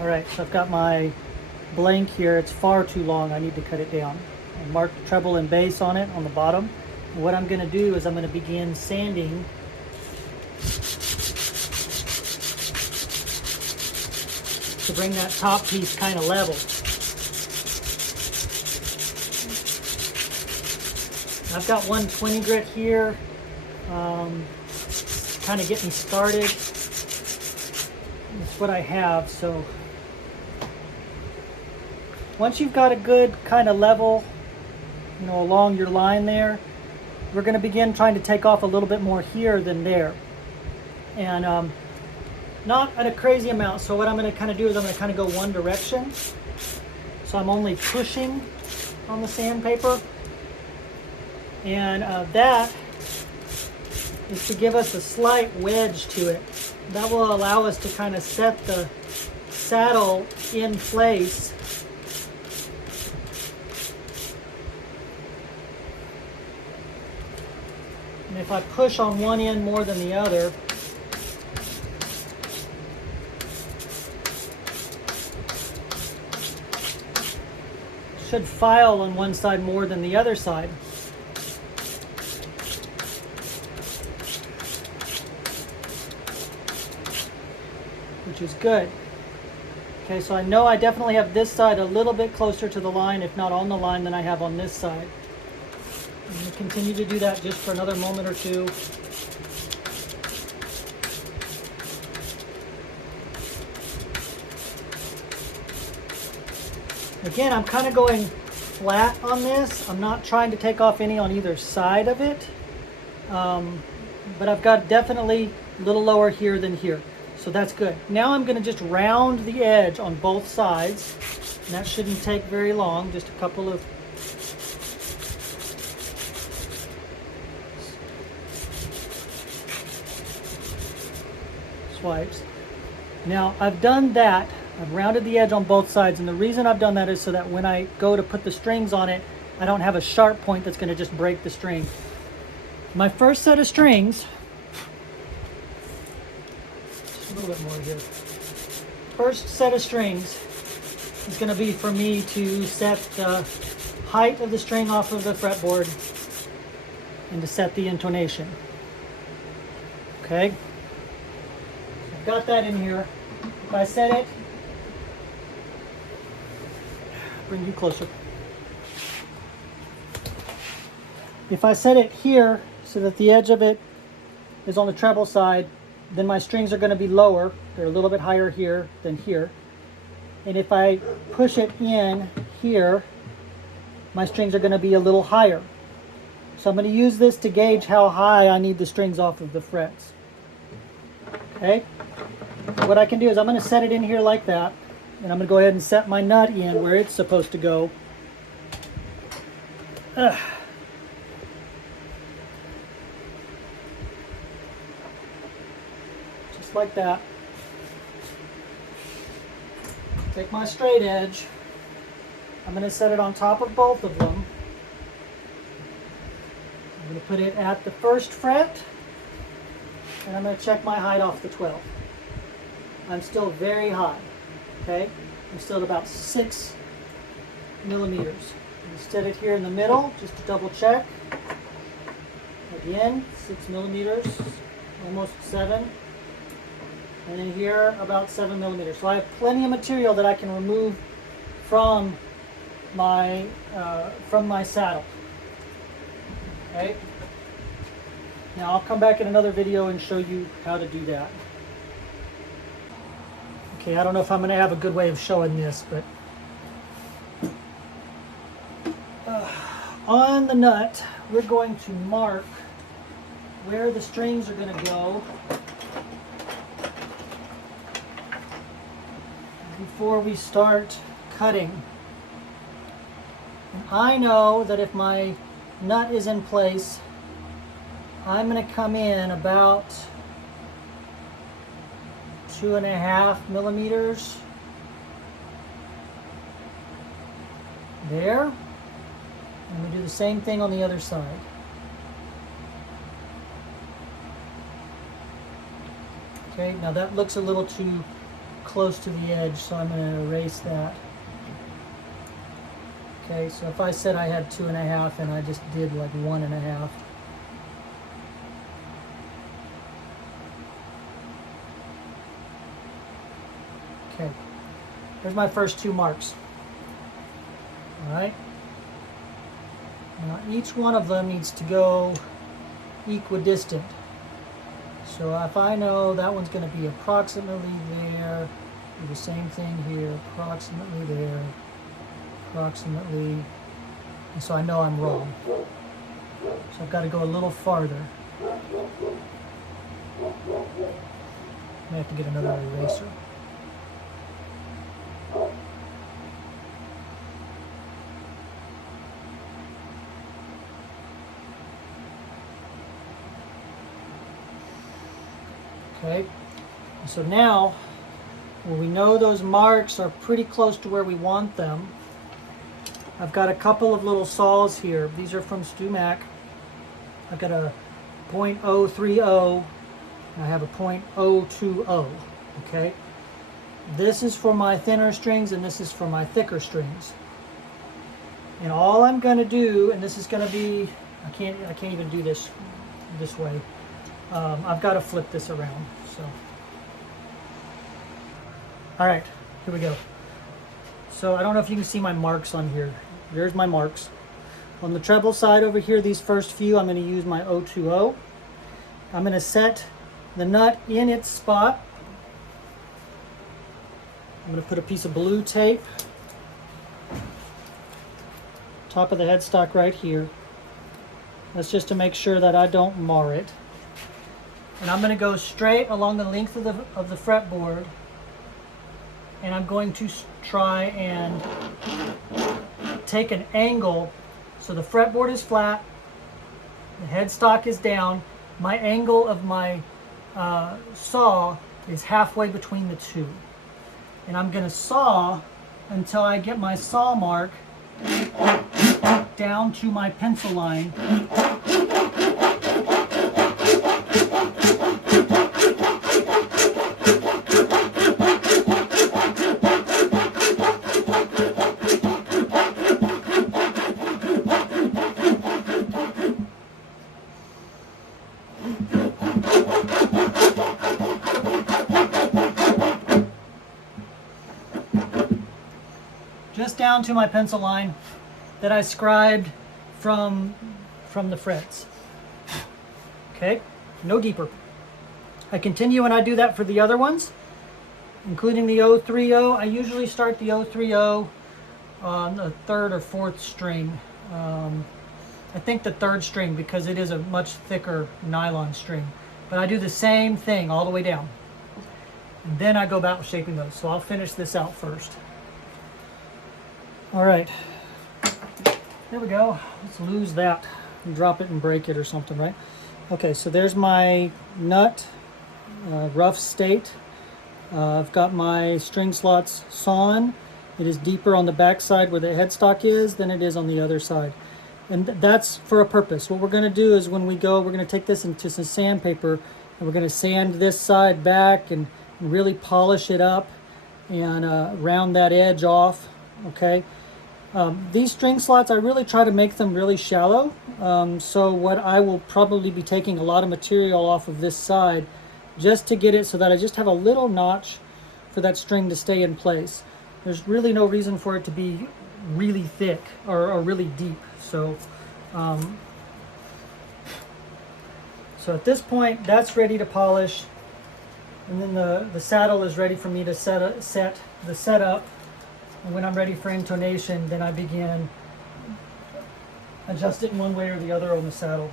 All right, so I've got my blank here. It's far too long. I need to cut it down. I marked treble and bass on it on the bottom. And what I'm going to do is I'm going to begin sanding to bring that top piece kind of level. I've got 120 grit here, kind of get me started. That's what I have. So once you've got a good kind of level, along your line there, we're going to begin trying to take off a little bit more here than there. And not at a crazy amount. So what I'm going to kind of do is I'm going to kind of go one direction. So I'm only pushing on the sandpaper. And that is to give us a slight wedge to it. That will allow us to kind of set the saddle in place. And if I push on one end more than the other, it should file on one side more than the other side. Which is good. Okay, so I know I definitely have this side a little bit closer to the line, if not on the line, than I have on this side. I'm going to continue to do that just for another moment or two. Again, I'm kind of going flat on this. I'm not trying to take off any on either side of it. But I've got definitely a little lower here than here. So that's good. Now I'm going to just round the edge on both sides. And that shouldn't take very long, just a couple of swipes. Now I've done that. I've rounded the edge on both sides, and the reason I've done that is so that when I go to put the strings on it, I don't have a sharp point that's going to just break the string. My first set of strings, a little bit more here. First set of strings is going to be for me to set the height of the string off of the fretboard and to set the intonation. Okay, I've got that in here. If I set it, bring you closer. If I set it here so that the edge of it is on the treble side, then my strings are going to be lower. They're a little bit higher here than here. And if I push it in here, my strings are going to be a little higher. So I'm going to use this to gauge how high I need the strings off of the frets. Okay? What I can do is I'm going to set it in here like that. And I'm going to go ahead and set my nut in where it's supposed to go. Like that. Take my straight edge. I'm going to set it on top of both of them. I'm going to put it at the first fret, and I'm going to check my height off the 12th. I'm still very high. Okay, I'm still at about 6 millimeters. I'm going to set it here in the middle just to double check. Again, 6 millimeters, almost 7. And then here about 7 millimeters. So I have plenty of material that I can remove from my saddle. Okay. Now I'll come back in another video and show you how to do that. Okay, I don't know if I'm going to have a good way of showing this, but on the nut, we're going to mark where the strings are going to go before we start cutting. And I know that if my nut is in place, I'm going to come in about 2.5 millimeters there. And we do the same thing on the other side. Okay, now that looks a little too close to the edge, so I'm going to erase that. Okay, so if I said I had 2.5 and I just did like 1.5. Okay, there's my first 2 marks. All right. Now each one of them needs to go equidistant. So if I know that one's going to be approximately there, do the same thing here, approximately there, approximately, and so I know I'm wrong. So I've got to go a little farther. I have to get another eraser. Okay, so now, when we know those marks are pretty close to where we want them, I've got a couple of little saws here. These are from StewMac. I've got a .030 and I have a .020. Okay, this is for my thinner strings and this is for my thicker strings. And all I'm going to do, and this is going to be, I can't even do this way. I've got to flip this around. So, all right, here we go. So I don't know if you can see my marks on here. There's my marks. On the treble side over here, these first few, I'm going to use my .020. I'm going to set the nut in its spot. I'm going to put a piece of blue tape top of the headstock right here. That's just to make sure that I don't mar it. And I'm going to go straight along the length of the fretboard, and I'm going to try and take an angle so the fretboard is flat, the headstock is down, my angle of my saw is halfway between the two. And I'm going to saw until I get my saw mark down to my pencil line. Just down to my pencil line that I scribed from the frets. Okay, no deeper. I continue and I do that for the other ones, including the .030. I usually start the .030 on the 3rd or 4th string. I think the 3rd string because it is a much thicker nylon string. But I do the same thing all the way down. And then I go about shaping those. So I'll finish this out first. All right, there we go. Let's lose that and drop it and break it or something, right? Okay, so there's my nut, rough state. I've got my string slots sawn. It is deeper on the back side where the headstock is than it is on the other side. And that's for a purpose. What we're going to do is when we go, we're going to take this into some sandpaper and we're going to sand this side back and really polish it up and round that edge off, okay? These string slots, I really try to make them really shallow. So what I will probably be taking a lot of material off of this side just to get it so that I just have a little notch for that string to stay in place. There's really no reason for it to be really thick or really deep. So, so at this point, that's ready to polish. And then the saddle is ready for me to set the setup. And when I'm ready for intonation, then I begin adjust it in one way or the other on the saddle.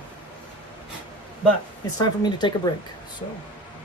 But it's time for me to take a break. So.